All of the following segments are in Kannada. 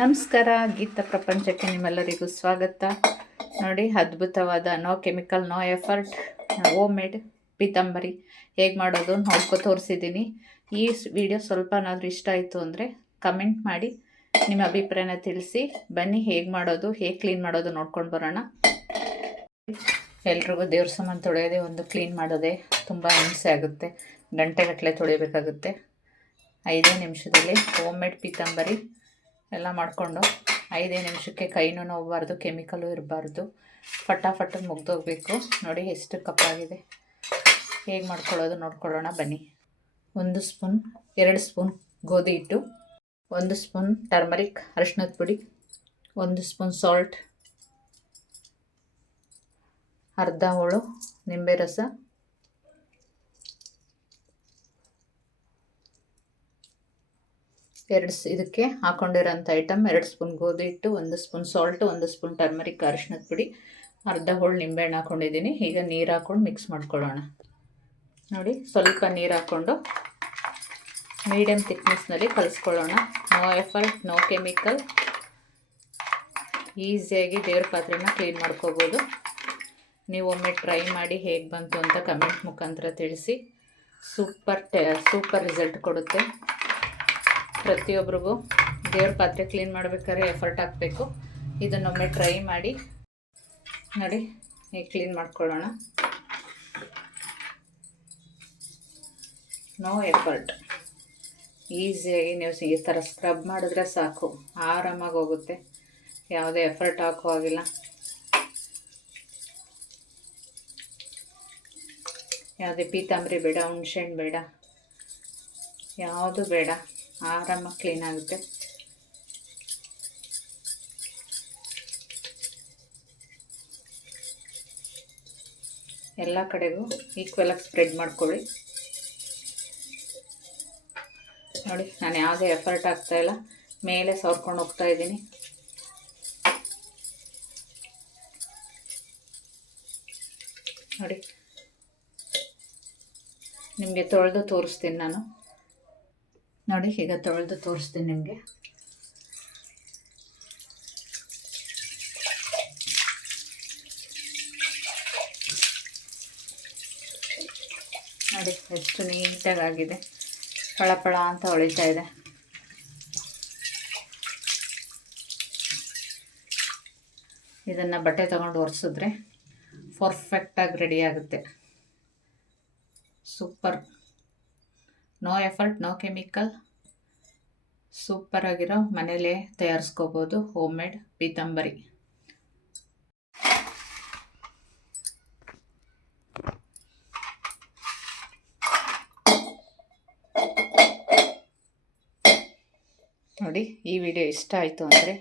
ನಮಸ್ಕಾರ, ಗೀತ ಪ್ರಪಂಚಕ್ಕೆ ನಿಮ್ಮೆಲ್ಲರಿಗೂ ಸ್ವಾಗತ. ನೋಡಿ, ಅದ್ಭುತವಾದ no chemical no effort home made Pitambari ಹೇಗೆ ಮಾಡೋದು ನೋಡ್ಕೊ ತೋರಿಸಿದ್ದೀನಿ. ಈ ವಿಡಿಯೋ ಸ್ವಲ್ಪನಾದರೂ ಇಷ್ಟ ಆಯಿತು ಅಂದರೆ ಕಮೆಂಟ್ ಮಾಡಿ ನಿಮ್ಮ ಅಭಿಪ್ರಾಯನ ತಿಳಿಸಿ. ಬನ್ನಿ, ಹೇಗೆ ಮಾಡೋದು, ಹೇಗೆ ಕ್ಲೀನ್ ಮಾಡೋದು ನೋಡ್ಕೊಂಡು ಬರೋಣ. ಎಲ್ರಿಗೂ ದೇವ್ರ ಸಾಮಾನು ತೊಳೆಯೋದೇ ಒಂದು ಕ್ಲೀನ್ ಮಾಡೋದೇ ತುಂಬ ಹಿಂಸೆ ಆಗುತ್ತೆ. ಗಂಟೆಗಟ್ಟಲೆ ತೊಳಿಬೇಕಾಗುತ್ತೆ. 5 ನಿಮಿಷದಲ್ಲಿ ಹೋಮ್ ಮೇಡ್ ಪೀತಾಂಬರಿ ಎಲ್ಲ ಮಾಡಿಕೊಂಡು 5 ನಿಮಿಷಕ್ಕೆ ಕೈನೂ ನೋವಬಾರ್ದು, ಕೆಮಿಕಲು ಇರಬಾರ್ದು, ಫಟಾಫಟ್ ಮುಗ್ದೋಗ್ಬೇಕು. ನೋಡಿ ಎಷ್ಟು ಕಪ್ಪಾಗಿದೆ. ಹೇಗೆ ಮಾಡ್ಕೊಳ್ಳೋದು ನೋಡ್ಕೊಳ್ಳೋಣ ಬನ್ನಿ. 1 ಸ್ಪೂನ್ 2 ಸ್ಪೂನ್ ಗೋಧಿ ಹಿಟ್ಟು, 1 ಸ್ಪೂನ್ ಟರ್ಮರಿಕ್ ಅರಿಶಿನದ ಪುಡಿ, 1 ಸ್ಪೂನ್ ಸಾಲ್ಟ್, ಅರ್ಧ ಹೋಳು ನಿಂಬೆ ರಸ, ಇದಕ್ಕೆ ಹಾಕೊಂಡಿರೋಂಥ ಐಟಮ್ 2 ಸ್ಪೂನ್ ಗೋಧಿ ಹಿಟ್ಟು, 1 ಸ್ಪೂನ್ ಸಾಲ್ಟು, 1 ಸ್ಪೂನ್ ಟರ್ಮರಿಕ್ ಅರಿಶಿನದ ಪುಡಿ, ಅರ್ಧ ಹೋಳು ನಿಂಬೆಹಣ್ಣು ಹಾಕ್ಕೊಂಡಿದ್ದೀನಿ. ಈಗ ನೀರು ಹಾಕ್ಕೊಂಡು ಮಿಕ್ಸ್ ಮಾಡ್ಕೊಳ್ಳೋಣ. ನೋಡಿ, ಸ್ವಲ್ಪ ನೀರು ಹಾಕ್ಕೊಂಡು ಮೀಡಿಯಮ್ ಥಿಕ್ನೆಸ್ನಲ್ಲಿ ಕಲಿಸ್ಕೊಳ್ಳೋಣ. ನೋ ಎಫರ್ಟ್ ನೋ ಕೆಮಿಕಲ್, ಈಸಿಯಾಗಿ ದೇವ್ರ ಪಾತ್ರೆನ ಕ್ಲೀನ್ ಮಾಡ್ಕೋಬೋದು. ನೀವು ಒಮ್ಮೆ ಟ್ರೈ ಮಾಡಿ ಹೇಗೆ ಬಂತು ಅಂತ ಕಮೆಂಟ್ ಮುಖಾಂತರ ತಿಳಿಸಿ. ಸೂಪರ್ ರಿಸಲ್ಟ್ ಕೊಡುತ್ತೆ. ಪ್ರತಿಯೊಬ್ಬರಿಗೂ ದೇವ್ರ ಪಾತ್ರೆ ಕ್ಲೀನ್ ಮಾಡಬೇಕಾದ್ರೆ ಎಫರ್ಟ್ ಹಾಕಬೇಕು. ಇದನ್ನೊಮ್ಮೆ ಟ್ರೈ ಮಾಡಿ. ನೋಡಿ, ಈಗ ಕ್ಲೀನ್ ಮಾಡ್ಕೊಳ್ಳೋಣ. ನೋ ಎಫರ್ಟ್, ಈಸಿಯಾಗಿ ನೀವು ಈ ಥರ ಸ್ಕ್ರಬ್ ಮಾಡಿದ್ರೆ ಸಾಕು, ಆರಾಮಾಗಿ ಹೋಗುತ್ತೆ. ಯಾವುದೇ ಎಫರ್ಟ್ ಹಾಕೋ ಆಗಿಲ್ಲ. ಯಾವುದೇ ಪೀತಾಂಬರಿ ಬೇಡ, ಹುಣಸೆಹಣ್ಣು ಬೇಡ, ಯಾವುದು ಬೇಡ, ಆರಾಮಾಗಿ ಕ್ಲೀನ್ ಆಗುತ್ತೆ. ಎಲ್ಲ ಕಡೆಗೂ ಈಕ್ವಲಾಗಿ ಸ್ಪ್ರೆಡ್ ಮಾಡ್ಕೊಳ್ಳಿ. ನೋಡಿ, ನಾನು ಯಾವುದೇ ಎಫರ್ಟ್ ಆಗ್ತಾಯಿಲ್ಲ, ಮೇಲೆ ಸವರ್ಕೊಂಡು ಹೋಗ್ತಾ ಇದ್ದೀನಿ. ನೋಡಿ, ನಿಮಗೆ ತೊಳೆದು ತೋರಿಸ್ತೀನಿ ನಾನು. ನೋಡಿ, ಈಗ ತೊಳೆದು ತೋರಿಸ್ತೀನಿ ನಿಮಗೆ. ನೋಡಿ ಎಷ್ಟು ನೀಟಾಗಿದೆ, ಫಳ ಅಂತ ಹೊಳಿತಾ ಇದೆ. ಇದನ್ನು ಬಟ್ಟೆ ತಗೊಂಡು ಒರೆಸಿದ್ರೆ ಪರ್ಫೆಕ್ಟಾಗಿ ರೆಡಿ ಆಗುತ್ತೆ. Super, no effort no chemical, ಸೂಪರಾಗಿರೋ ಮನೇಲೇ ತಯಾರಿಸ್ಕೋಬೋದು ಹೋಮ್ ಮೇಡ್ ಪೀತಾಂಬರಿ. ನೋಡಿ, ಈ ವಿಡಿಯೋ ಇಷ್ಟ ಆಯಿತು ಅಂದರೆ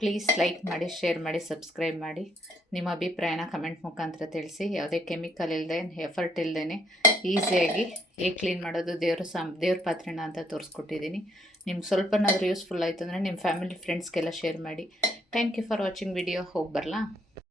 ಪ್ಲೀಸ್ ಲೈಕ್ ಮಾಡಿ, ಶೇರ್ ಮಾಡಿ, ಸಬ್ಸ್ಕ್ರೈಬ್ ಮಾಡಿ. ನಿಮ್ಮ ಅಭಿಪ್ರಾಯನ ಕಮೆಂಟ್ ಮುಖಾಂತರ ತಿಳಿಸಿ. ಯಾವುದೇ ಕೆಮಿಕಲ್ ಇಲ್ಲದೆ, ಎಫರ್ಟ್ ಇಲ್ಲದೇ ಈಸಿಯಾಗಿ ಹೇಗೆ ಕ್ಲೀನ್ ಮಾಡೋದು ದೇವ್ರ ಪಾತ್ರೆನ ಅಂತ ತೋರಿಸ್ಕೊಟ್ಟಿದ್ದೀನಿ. ನಿಮ್ಗೆ ಸ್ವಲ್ಪನಾದರೂ ಯೂಸ್ಫುಲ್ ಆಯಿತು ಅಂದರೆ ನಿಮ್ಮ ಫ್ಯಾಮಿಲಿ ಫ್ರೆಂಡ್ಸ್ಗೆಲ್ಲ ಶೇರ್ ಮಾಡಿ. Thank you for watching video. ಹೋಗಿ ಬರಲಾ?